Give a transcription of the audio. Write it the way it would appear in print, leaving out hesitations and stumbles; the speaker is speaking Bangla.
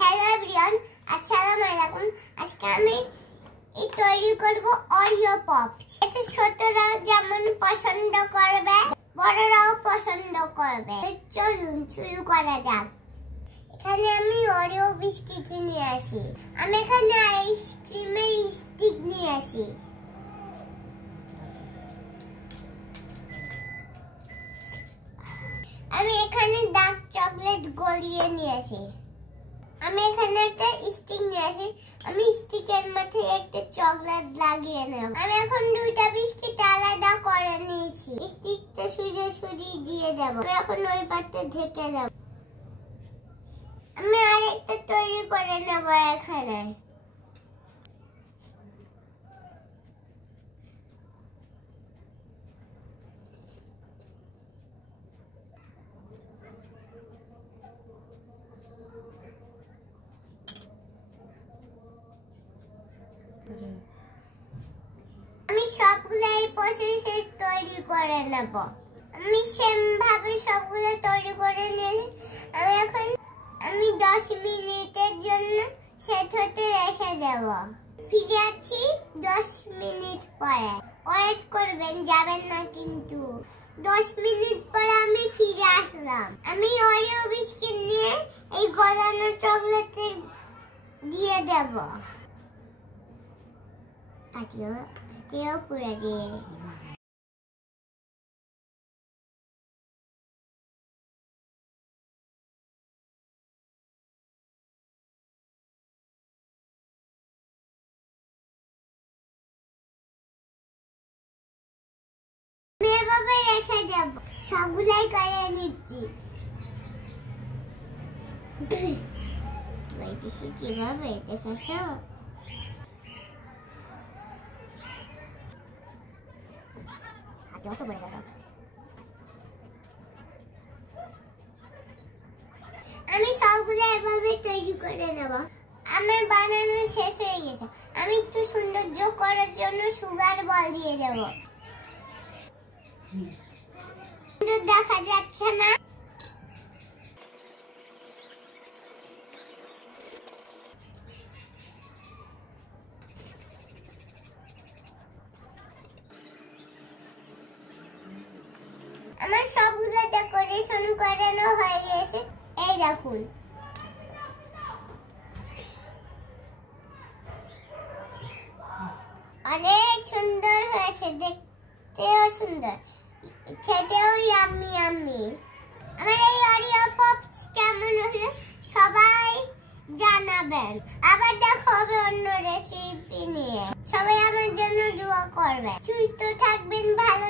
হ্যালো এভরিওয়ান, আসসালামু আলাইকুম। আজকে আমি তৈরি করব অরিও পপস। এটা ছোটরা যেমন পছন্দ করবে, বড়রাও পছন্দ করবে। চলুন শুরু করা যাক। এখানে আমি অরিও বিস্কিট নিয়ে আসি। আমি এখানে আইসক্রিমের স্টিক নিয়ে আসি। আমি এখানে ডার্ক চকলেট গলিয়ে নিয়ে আসি। আমি এখানে একটা স্টিক নিয়ে আসি। আমি স্টিকের মধ্যে একটা চকলেট লাগিয়ে নেব। আমি এখন দুইটা বিস্কিট আলাদা করে নিয়েছি। স্টিকটা সোজাসুজি দিয়ে দেব। আমি এখন ওই পাটে ঢেকে দেব। আমি আরেকটা তৈরি করে নেব এখানে। আমি সবগুলো এই প্রসেসে তৈরি করে নেব। আমি সেম ভাবে সবগুলো তৈরি করে নিয়েছি। আমি 10 মিনিটের জন্য সেট হতে রেখে দেব। ফিরে আসছি 10 মিনিট পরে। ওয়েট করবেন, যাবেন না কিন্তু। 10 মিনিট পরে আমি ফিরে আসলাম। আমি অরিও বিস্কিট নিয়ে এই গলানো চকলেটে দিয়ে দেব। কাটিও পুরো দিয়ে। এভাবে রেখে দেব। সবগুলাই করে নিচ্ছি। কিভাবে দেখেছো? আমি সবগুলো এভাবে তৈরি করে নেব। আমার বানানো শেষ হয়ে গেছে। আমি একটু সৌন্দর্য করার জন্য সুগার বল দিয়ে দেব। দেখা যাচ্ছে না? আমার সবগুলো ডেকোরেশন করানো হয়ে গেছে। এই দেখুন। অনেক সুন্দর হয়েছে, দেখতেও সুন্দর, খেতেও ইয়াম্মি ইয়াম্মি। আমার এই অরিও পপস কেমন হলো সবাই জানাবেন। আবার দেখা হবে অন্য রেসিপি নিয়ে। সবাই আমার জন্য দোয়া করবেন। সুস্থ থাকবেন, ভালো